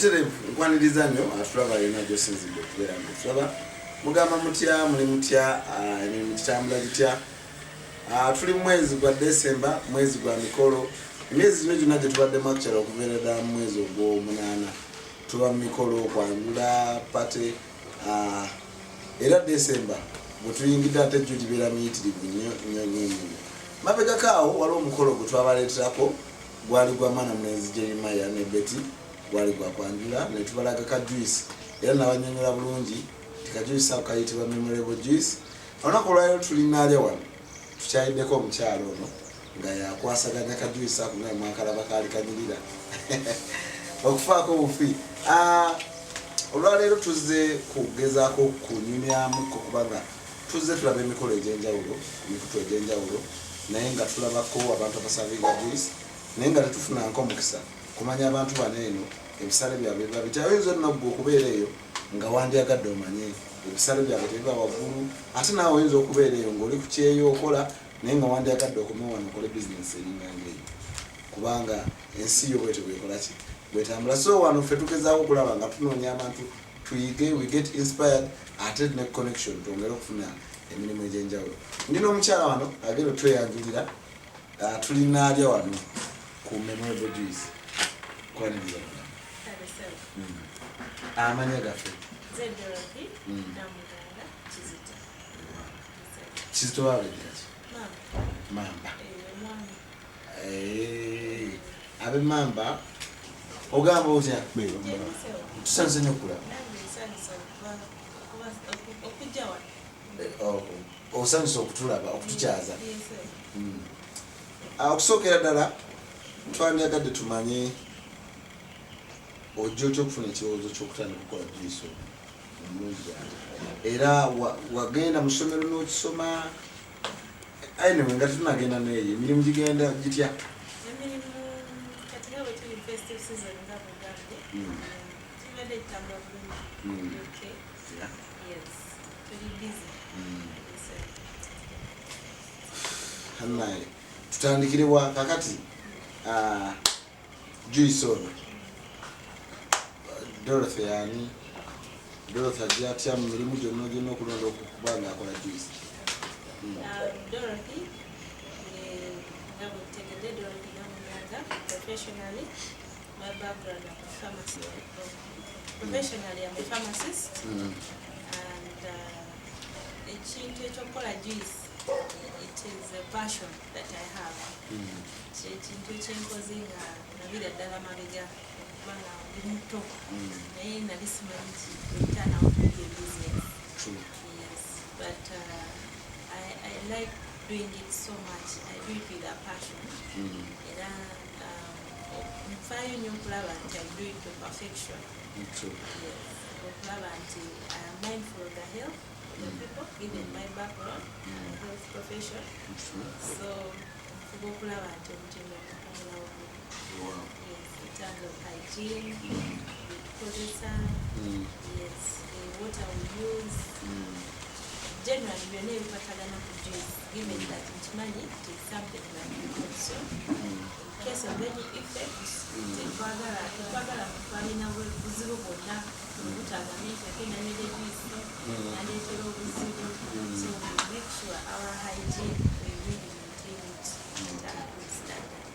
muterevu nkwaniriza nnyo atulaba yonna gyosinzidde okubeera nga tulaba mugamba mutya muli mutya emirimu gitambula gitya. Tuli mwezi gwa December, mwezi gwa mikolo, emyezi gyonna gye tubaddemu actually okubeera ddala mu mwezi ogw'omunaana tuba mu mikolo kwanjula pate era December bwe tuyingidde ate jjo gibeera miyitirivu nnyo. Mabegakaawo waliwo omukolo gwe twabaleeterako gwali gwa Mana Mulenzi Jeremiah ne Betty, gwali gwa kwanjula ne tubalaga ka juice era nabanyonyola bulungi tikajuice ako kayitibwa memorable juice. Olunaku olwaliro tuli Nalya wano tukyayiddeko omukyalo ono nga yakwasaganya ka juice ako naye mwakalaba kaali kanyirira okufaako obufi. Olwaleero tuzze kugezaako kunyumyamuko kubanga tuzze tulaba emikolo egy'enjawulo emikutu egy'enjawulo naye nga tulabako abantu abasavinga juice naye nga tetufunanko omukisa kumanya abantu bano eno ebisale byabwe biba bitya. Oyinza onnabwe okubeera eyo nga wandyagadde omanye ebisale byabwe tebiba waggulu ate naawe oyinza okubeera eyo ng'oli ku kyeyo okola naye nga wandyagadde okoma wano okole bizinesi eringanga eyo kubanga ensi yo bwete bwekola ki bwetambula. So wano ffe tugezaawo okulaba nga tunoonya abantu tuyige, we get inspired ate ne connection twongere okufuna emirimu egy'enjawulo. Ndina omukyala wano agenda tweyanjulira tuli Nalya wano ku memorable juice kwaniriza amanya gaffe Dorothy namuganda Kizito. Kizito wabegeraki Mamba abe Mamba ogamba otya tusanise nnyo okulaba osanyusa okutulaba okutukyaza. Okusookera ddala twandyagadde tumanye ojja otya okufuna ekirowoozo ky'okutandika okukola juice omulungi era wagenda mu ssomero n'okisoma anyway nga tunagenda neeyo emirimu gigenda gitya? Emirimu kati nga bwe tuli festive season nga Buganda tubadde tutambula bulungi. Okay. Yes. Tuli busy. Hannaye tutandikire wa kakati juice ono Dorothy yani Dorothy ajja atya mu mirimu gyonna okulonda okuba ng'akola juice. Dorothy nga bwe tutegedde Dorothy namuganda professionally my background I'm a pharmacy. Professionally I'm a pharmacist and ekintu ekyokukola juice it is a passion that I have. Ekintu ekyenkoze nga nabira ddala mabega kubanga ndi muto naye nali simanyi nti turn out to be a business. Yes, but I like doing it so much. I do it with a passion. Era nfaayo nnyo okulaba nti I do it to perfection. Yes, okulaba nti I am mindful of the health of the people given my background and health profession. So nfuba okulaba nti omutindo gukamulawo. Yes, in terms of hygiene, tukozesa, yes, the water we use. Generally, byonna ebikwatagana ku juice, given that nkimanyi it is something that we consume. In case of any effects, tetwagala twalina buzibu bwonna obutagame nti ate nanywera juice naleetera obuzibu. So we make sure our hygiene we really maintain it at a good standard.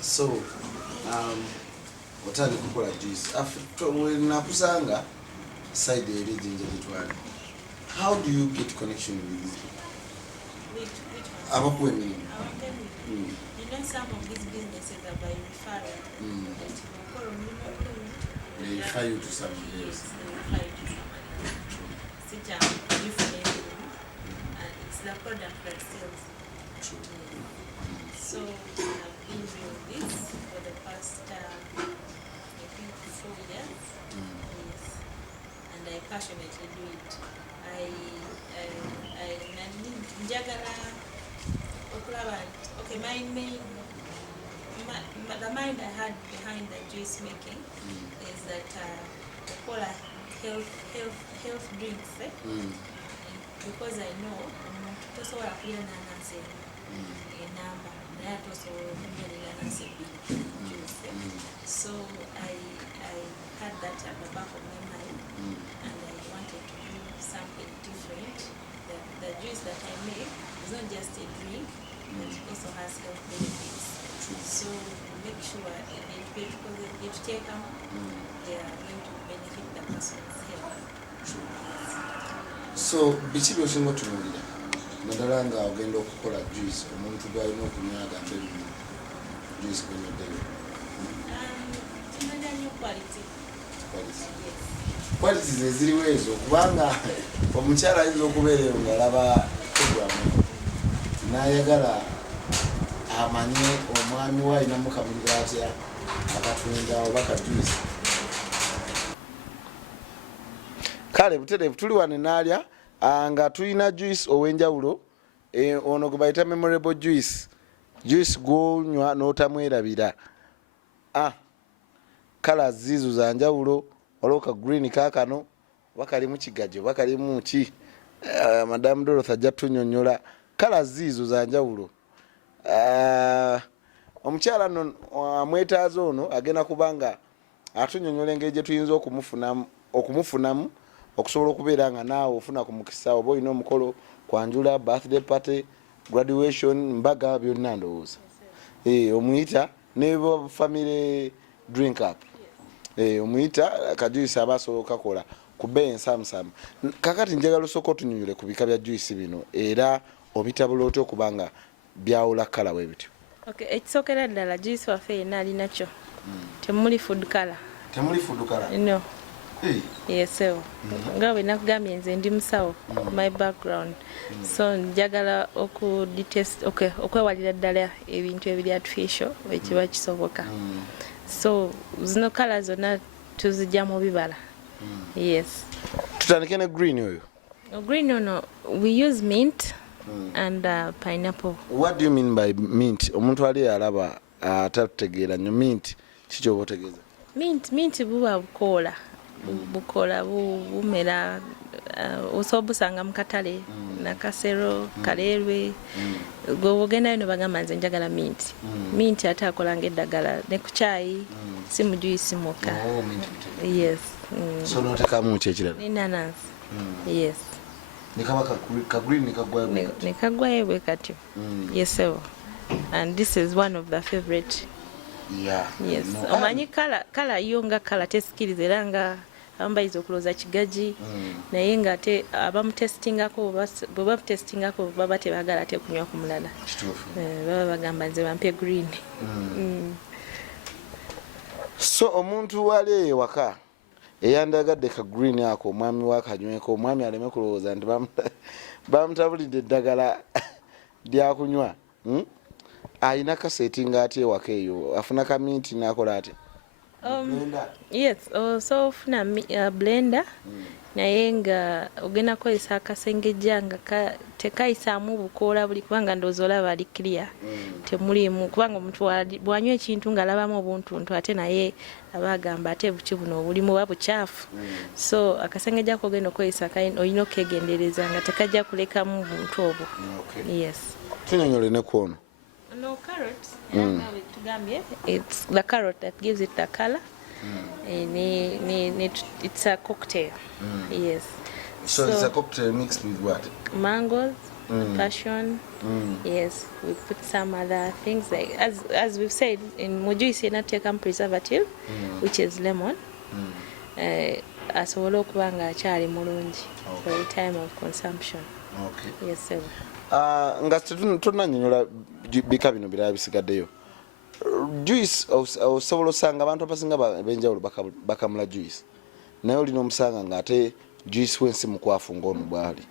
So otandika kukola juice nakusanga side eri jinja gitwali. How do you get connection with these people? Abakuwa emirimu. You know, some of these businesses are by referral. They refer you to somebody else. They refer you to somebody else. Sit down, you for and it's the product that sells. True. So I've been doing this for the past, I think, 4 years. Yes. And I passionately do it. Okay, the mind I had behind the juice making is that we call health drinks. because I know tosobola kulya nanansi enamba naye tosobola okulya nanansi ebbiri juice. So I had that at the back of my mind, and I wanted to do something different. The juice that I make is not just a drink, but it also has health benefits. So make sure because if you take them, they are going to benefit the person's health. So biki byosinga otunuulira naddala nga ogenda okukola juice omuntu gwalina okunywa agambe juice kwenyoddeyo? Tumanya nnyo quality. Quality ze ziriwo ezo kubanga omukyala ayinza okubeera eyo ng'alaba programu n'ayagala amanye omwami we alinamu kamulira atya akatunda oba ka juice. Kale butereevu tuli wano Nalya nga tulina juice ow'enjawulo ono gwe bayita memorable juice gw'onywa n'otamwerabira. Kala ziizo za njawulo waliwo ka green kaakano oba kalimu kigaji oba kalimu ki Madamu Dorothy ajja tunyonnyola kala ziizo za njawulo. Omukyala nno amwetaaza ono agenda kubanga atunyonnyola engeri gye tuyinza okumufunamu okusobola okubeera nga naawe ofuna ku mukisa oba olina omukolo kwanjula birthday party graduation mbaga byonna ndowooza omuyita ne family drink up omuyita kajuisi aba asobola okakola ku bbeeyi ensamusamu. Kakati njagala osooka otunyonyole ku bika bya juisi bino era obitabula otya okubanga byawula kala bwe bityo? Okay, ekisookera ddala juice waffe yenna alinakyo. Temuli food color. Temuli food color? No. Yes, nga bwe nakugambye nze ndi musawo my background, so njagala okwewalira ddala ebintu ebiri artificial ekiba kisoboka. So zino kala zonna tuzijja mu bibala. Yes. Tutandike ne green oyo. Green ono we use mint and pineapple. What do you mean by mint? Omuntu ali alaba atategeera nnyo mint kiki oba otegeeza? Mint buba bukola bumera osobola busanga mu katale nakasero kaleerwe gweogenda no bagamba nze njagala mint ate akola ng'eddagala ne ku caayi si mu juice mukka. Yes. So n'otekamu ki ekirala? N'enanansi. Yes. Nekaba ka green nekagwayo bwe katyo. Yes, and this is one of the favorite. Yeah. Yes. Omanyi kala yo nga kala tesikiriza era nga abayiza okulooza kigaji naye nga ate abamutestingako bwe bamutestingako baba tebaagala ate okunywa ku mulala. Baba bagamba nze bampe green. So omuntu wali ewaka eyandagadde ka green ako omwami wakanyweko omwami aleme kulowooza nti bamutabulidde eddagala lyakunywa. Ayina kasetinga ati ewaka eyo afuna ka minti n'akola ati? Yes, so ofuna blender naye nga ogenda kukozesa akasengejja nga tekayisaamu bukoola buli kubanga ndowooza olaba ali clear temulimu kubanga omuntu bw'anywa ekintu ng'alabamu obuntuntu ate naye aba agamba ate buki buno obulimu oba bukyafu. So akasengejja kogenda okukozesa olina okegendereza nga tekajja kulekamu buntu obwo. Yes. Tunyonyole ne kwono. No carrot. It's the carrot that gives it the color. It's a cocktail. Yes. So it's a cocktail mixed with what? Mangoes, passion. Yes, we put some other things like as we've said in Mujuisi you not take preservative, which is lemon. Asobola okuba nga akyali mulungi for the time of consumption. Okay. Yes, sir. Nga tunanyonyola bika bino birala bisigaddeyo. Juice osobola osanga abantu abasinga benjawulo bakamula juice naye olina omusanga nga ate juice wensi mukwafu ng'ono bwali.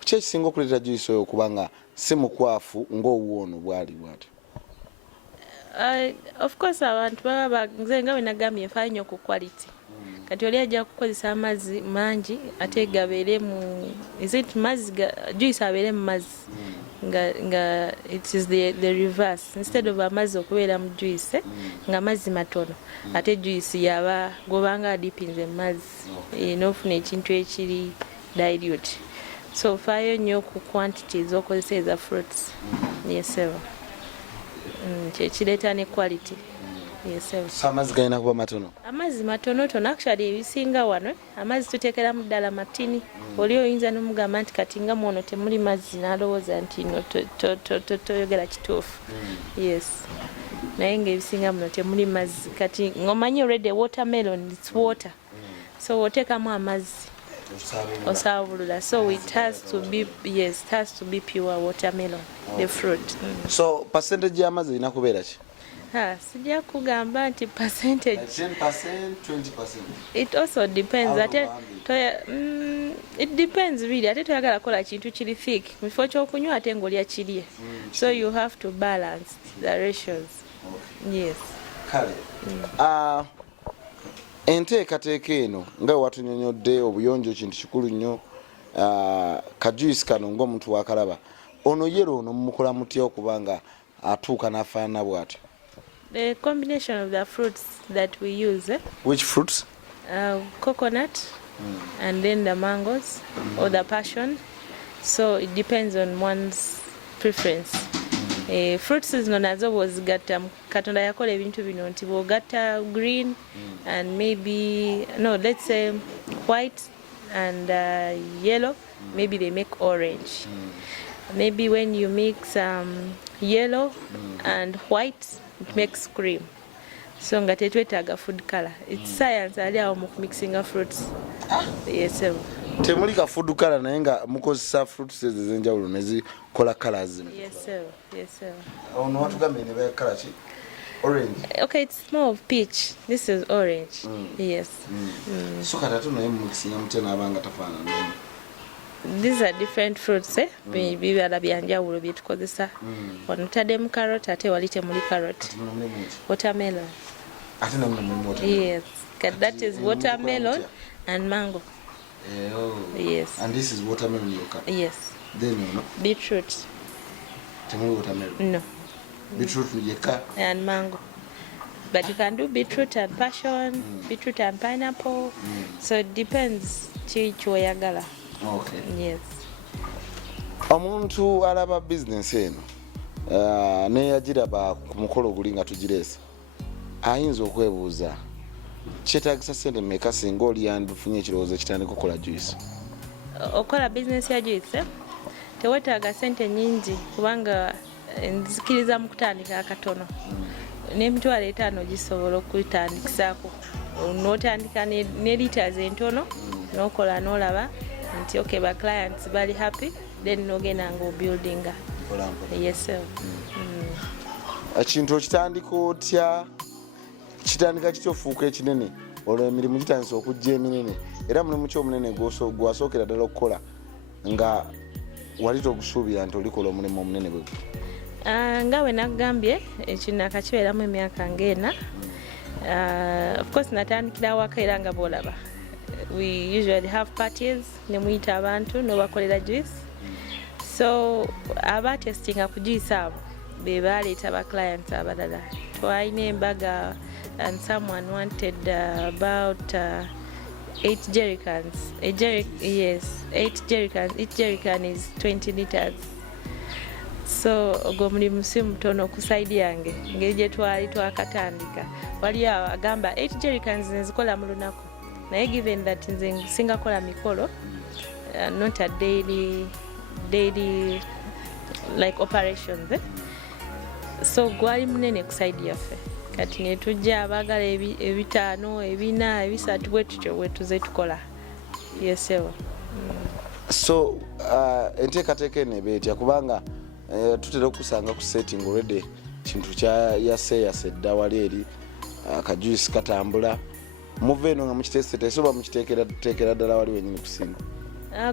Ki ekisinga okuleeta juice oyo kubanga si mukwafu ng'owuwo ono bwali bwati? Of course abantu baba nze nga bwe nagambye nfaayo nnyo ku quality. Kati oli ajja kukozesa amazzi mangi ate gabeere mu juice abeere mu mazzi nga it is the reverse. Instead of amazzi okubeera mu juice nga amazzi matono ate juice yaba gobanga adipinze mu mazzi n'ofuna ekintu ekiri dilute. so faayo nnyo ku quantity z'okozesa eza fruits. Yes sir. Kyekireeta ne quality. Yes sir. So amazzi galina kuba matono? Amazzi matonotono, actually ebisinga wano amazzi tuteekeramu ddala matini. Oli oyinza n'omugamba nti kati nga muno temuli mazzi n'alowooza nti no toyogera kituufu. Yes. Naye ng'ebisinga muno temuli mazzi. Kati ng'omanyi already watermelon, it's water. So oteekamu amazzi osaabulula. So it has to be, yes, it has to be pure watermelon, the fruit. So percentage y'amazzi erina kubeera ki? Sijja kugamba nti percentage. 10%, 20%. It also depends. It depends really. Ate toyagala kola kintu kiri thick. Mu kifo ky'okunywa ate ng'olya kirye. So you have to balance the ratios. Okay. Yes. Kale. Enteekateeka eno nga watunyonyodde obuyonjo kintu kikulu nnyo. Kajuice kano ng'omuntu wakalaba. Ono yero ono mukola mutya okubanga atuuka n'afaanana bw'atyo? The combination of the fruits that we use. Which fruits? Coconut and then the mangoes or the passion. So it depends on one's preference. Fruits zino nazo bw'ozigatta Katonda yakola ebintu bino nti bw'ogatta green and maybe, no, let's say white and yellow, maybe they make orange. Maybe when you mix yellow and white, it makes cream. So nga tetwetaaga food color. It's science ali awo mu mixing of fruits. Yes sir. Temuli ka food color naye nga mukozesa fruits ez'enjawulo ne zikola colors. Yes sir. Yes sir. Ono watugambe ne ba color ki? Orange. Okay, it's more of peach. This is orange. Yes. So kati ate naye mixing amute n'abanga tafaanana. These are different fruits, bibala byanjawulo bye tukozesa. Wano taddemu carrot ate wali temuli carrot. Watermelon. Ate namwe watermelon. Yes, that is watermelon and mango. Yes. And this is watermelon yoka. Yes. Then no. Beetroot. Temuli watermelon. No. Beetroot yeka. And mango. But you can do beetroot and passion, beetroot and pineapple. So it depends choyagala. Okay. Yes. Omuntu alaba business eno ne yagiraba ku mukolo guli nga tugireesa ayinza okwebuuza kyetaagisa ssente mmeka singa oli yandifunye ekirowoozo kitandika okukola juice? Okola business ya juice teweetaaga ssente nnyingi kubanga nzikiriza mu kutandika akatono. N'emitwalo 5 gisobola okutandikisaako. N'otandika ne liters entono n'okola n'olaba nti okay ba clients bali happy, then nogenda ngo buildinga. Yes sir. Ekintu okitandika otya, kitandika kityofuuka ekinene olwo emirimu gitandisa okujja eminene era mulimu ky'omunene gwasookera ddala okukola nga wali togusuubira nti olikola omulimu omunene bwe? Nga we nagambye ekino akakibeeramu emyaka ng'ena. Of course natandikira awaka era nga bw'olaba. We usually have parties, nemuyita abantu n'obakolera juice. So aba testing ku juice abo be baleeta ba clients abalala. Twalina embaga and someone wanted about 8 jerrycans. Yes, 8 jerrycans. Each jerrycan is 20 liters. So ogwo mulimu si mutono okusaidi yange ngeri gye twali twakatandika. Wali agamba 8 jerrycans nzikola mu lunaku. Naye given that nze singakola mikolo, not a daily like operations. So gwali munene kusaidi yaffe. Kati ne tujja abagala ebitaano, ebina, ebisatu bwe tutyo bwe tuze tukola. Yes sir. So enteekateeka eno ebeetya kubanga tutera okusanga ku setting already kintu kya yase dda wali eri akajuice katambula. Muve eno nga mukiteeseteese oba mukiteekera ddala wali wenyini kusinga?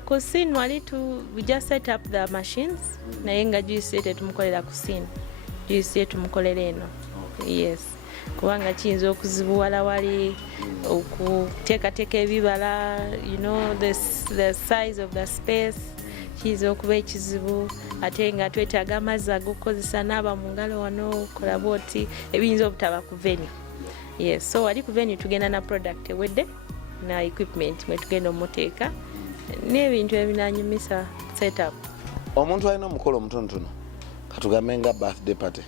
Ku scene wali we just set up the machines naye nga juice tetumukolera ku scene. Juice yetumukolera eno. Yes. Kubanga kiyinza okuzibuwala wali okuteekateeka ebibala, you know, the size of the space kiyinza okuba ekizibu ate nga twetaaga amazzi ag'okukozesa n'aba mu ngalo wano kola bwoti ebiyinza obutaba ku venue. Yes, so wali ku venue tugenda na product ewedde na equipment mwe tugenda omuteeka n'ebintu ebinanyumisa setup. Omuntu alina omukolo omutonotono katugambe nga birthday party.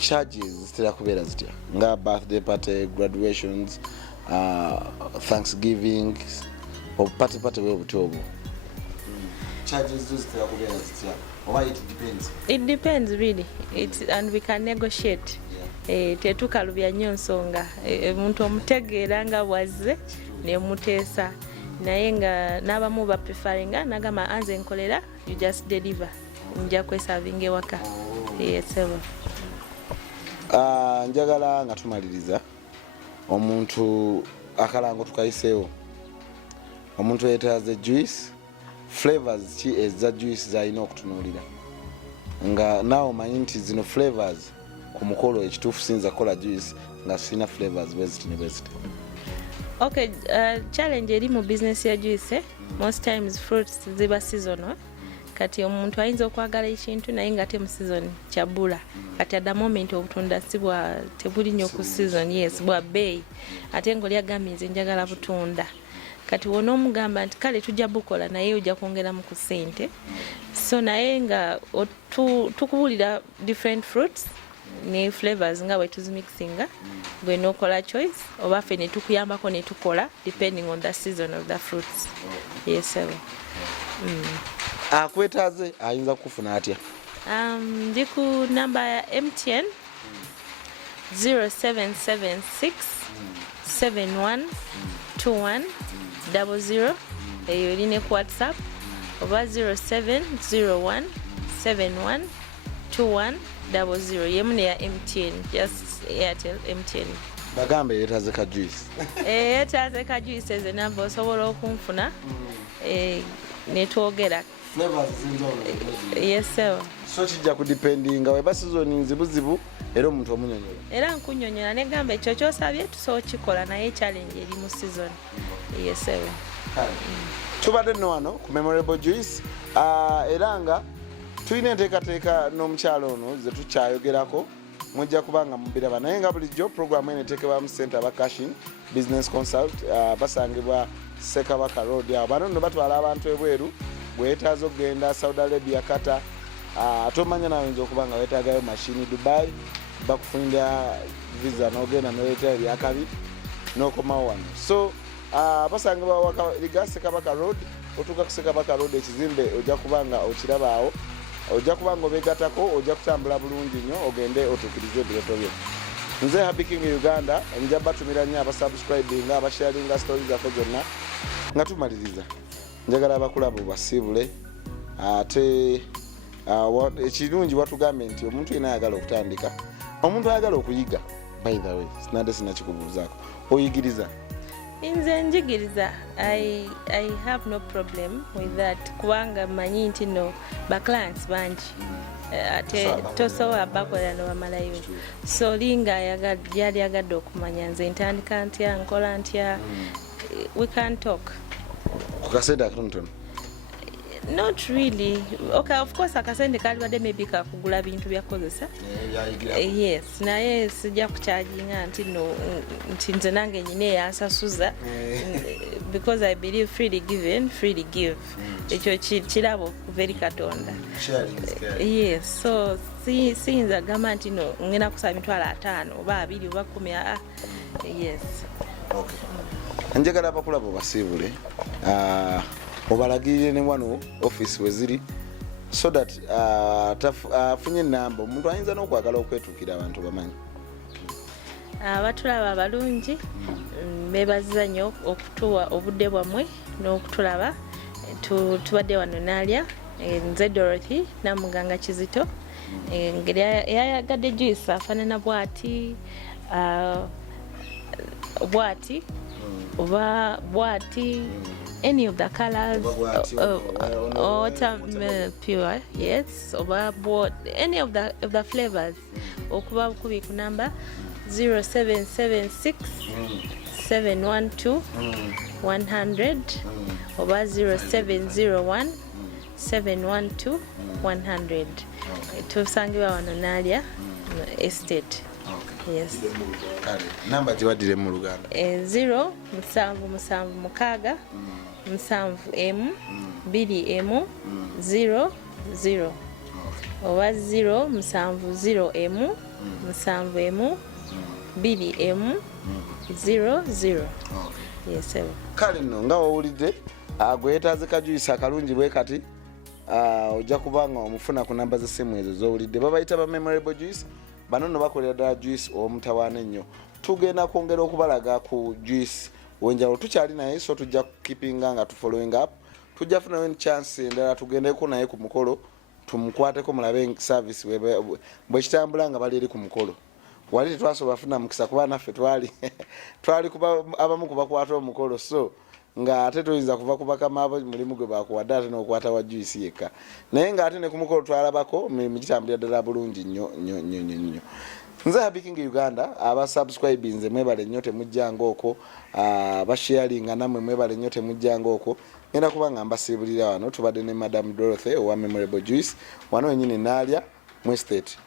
Charges zitera kubeera zitya nga birthday party, graduations, Thanksgiving, party bwe butyo obwo. Charges zitera kubeera zitya oba it depends? It depends really. And we can negotiate. Tetukalubya nnyo nsonga omuntu omutegeera nga bwazze ne muteesa naye nga n'abamu baprefaringa nagamba anze nkolera you just deliver nja kwesavinga ewaka. Yes, njagala nga tumaliriza omuntu akalango tukayiseewo omuntu yeetaaze juice flavors ki eza juice zalina okutunuulira nga naawe omanyi nti zino flavors ku mukolo ekituufu siyinza kukola juice nga sirina flavors bweziti ne bweziti. Okay, challenge eri mu business ya juice most times fruits ziba seasonal. Kati omuntu ayinza okwagala ekintu naye nga temu season kyabula kati at the moment obutunda sibwa tebuli nnyo ku season. Yes, bwa bay ate ngoli agambye nze njagala butunda kati wona omugamba nti kale tujja bukola naye ojja kwongera mu kusente so naye nga tukubulira different fruits ne flavors nga bwe tuzimixinga gwe nokola choice oba ffe ne tukuyambako ne tukola depending on the season of the fruits. Yes, sir. Akwetaaze ayinza kufuna atya? Ndi ku namba ya MTN 0776 712100 eyo eri ne ku WhatsApp oba 0701 712100 yemu ne ya MTN just Airtel MTN. Bagambe yeetaaze ka juice. Yeetaaze ka juice ze namba osobola okunfuna ne twogera. Flavors zinjawulo. Yes, sir. So kijja kudependinga weba season nzibuzibu era omuntu omunyonyola. Era nkunyonyola ne gamba ekyo kyosabye tusobola kikola naye challenge eri mu season. Yes, sir. Tubadde nno wano ku memorable juice era nga tulina enteekateeka n'omukyalo ono ze tukyayogerako mujja kubanga mubiraba naye nga bulijjo program eno eteekebwamu ssente aba Cashin Business Consult basangibwa Sekabaka Road. Bano nno batwala abantu ebweru bwetaaza okugenda Saudi Arabia, Qatar, tomanya nawe nja okuba nga weetaagayo mashini Dubai bakufunira visa n'ogenda n'oleetera ebyakabi n'okomawo wano. So basangibwa liga Sekabaka Road otuuka ku Sekabaka Road ekizimbe ojja kuba nga okirabaawo ojja kuba nga obeegattako ojja kutambula bulungi nnyo ogende otuukirize ebireto byo. Nze Happy King Uganda nja batumira nnyo abasubscribinga abasharinga stories zaffe zonna nga tumaliriza njagala abakulaba basiibule ate ekirungi watugambye nti omuntu yena ayagala okutandika omuntu ayagala okuyiga by the way sinadde sinakikubuuzaako oyigiriza. Nze njigiriza. I have no problem with that kubanga manyi nti no ba clients bangi ate tosobola bakola n'obamalayo so linga yali agadde okumanya nze ntandika ntya nkola ntya we can talk. Kukasente akatonotono? Not really. Okay, of course akasente kalibadde maybe kakugula bintu byakozesa. Yes, naye sijja kucharginga nti nze nange nyine yansasuza because I believe freely given, freely give. Ekyo kirabo very Katonda. Yes, so siyinza gamba nti no ngenda kusaba emitwalo 5 oba 2 oba 10. Yes. Okay. Njagala abakulaba basiibule obalagirire ne wano office weziri so that afunye namba omuntu ayinza n'okwagala okwetuukira abantu bamanyi. Abatulaba abalungi beebaziza nnyo okutuwa obudde bwammwe n'okutulaba. Tubadde wano Nalya nze Dorothy namuganga Kizito ngeri yayagadde juice afaanana bwati oba bwati any of the colors watermelon pure, yes, oba any of the flavors okuba kubi ku number 0776 712 100 oba 0701 712 100. Tusangibwa wano Nalya estate. Okay. Yes. Kale namba giwadire mu Luganda. 0 musanvu musanvu mukaaga musanvu emu 2 emu 0 0 oba 0 musanvu 0 emu musanvu emu 2 emu 0 0. Yes. Kale nno nga wawulidde gwetaaze kajuice akalungi bwe kati ojja kubanga omufuna ku namba z'essimu ezo z'owulidde babayita ba memorable juice. Bano no bakolera ddala juice omutawaana ennyo. Tugenda kwongera okubalaga ku juice wenjawulo tukyali naye, so tujja kukipinga nga tu following up. Tujja funayo chance endala tugendeko naye ku mukolo tumukwateko mulabe service bwe kitambula nga bali eri ku mukolo. Wali tetwasobola funa mukisa kuba naffe twali kuba abamu kubakwata omukolo, so nga ate toyinza kuva ku bakama abo mulimu gwe bakuwadde ate n'okwata wa juice yekka. Naye nga ate ne ku mukolo twalabako mirimu gitambulira ddala bulungi nnyo. Nze Happy King Uganda aba subscribe nze mwebale nnyo temujjanga okwo, basharinga namwe mwebale nnyo temujjanga okwo. Ngenda kubanga mbasiibulira wano tubadde ne Madam Dorothy owa Memorable Juice wano wennyini Nalya mu estate.